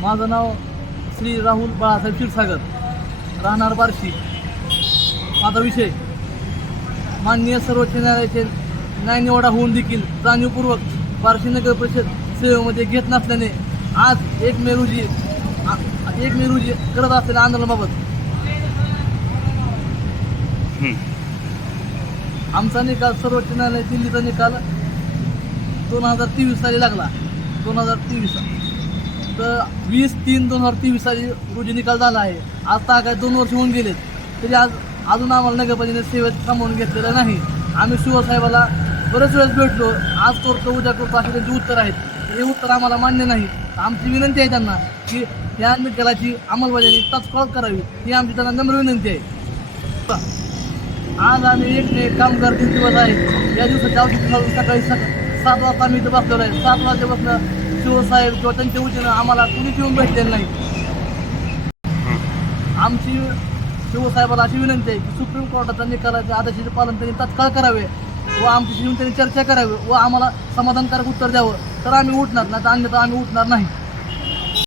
माझं नाव श्री राहुल बाळासाहेब क्षीरसागर. राहणार बार्शी. माझा विषय माननीय सर्वोच्च न्यायालयाचे न्यायनिवाडा होऊन देखील जाणीवपूर्वक बार्शी नगर परिषद सेवेमध्ये घेत नसल्याने आज एक मे रोजी एक मे रोजी करत असलेल्या आंदोलनाबाबत. आमचा निकाल सर्वोच्च न्यायालय दिल्लीचा निकाल दोन हजार तेवीस साली लागला. दोन हजार तेवीस तर वीस तीन दोन हजार तेवीस साली रोजी निकाल झाला आहे. आज तर काय दोन वर्ष होऊन गेलेत. तरी आज अजून आम्हाला नगरपालिकेने सेवेत सामावून घेतलेलं नाही. आम्ही शिवसाहेबाला बरेच वेळेस भेटलो. आज करतो उद्या करतो असे त्यांची उत्तर आहेत. हे उत्तर आम्हाला मान्य नाही. आमची विनंती आहे त्यांना की या निकालाची अंमलबजावणी तत्काळ करावी. ही आमची त्यांना नम्र विनंती आहे. आज आम्ही एक मे कामगार दिवस आहे. या दिवसाच्या अवधी सकाळी सकाळी सात वाजता आम्ही इथं बसलेलो आहे. सात वाजल्यापासून शिवसाहेब किंवा त्यांच्या वतीनं आम्हाला कुणीच येऊन भेटलेलं नाही. आमची शिवसाहेबाला अशी विनंती आहे की सुप्रीम कोर्टाचा निकालाच्या आदेशाचे पालन त्यांनी तत्काळ करावे व आमच्याशी येऊन त्यांनी चर्चा करावी व आम्हाला समाधानकारक उत्तर द्यावं. तर आम्ही उठणार नाही तर अन्यथा आम्ही उठणार नाही.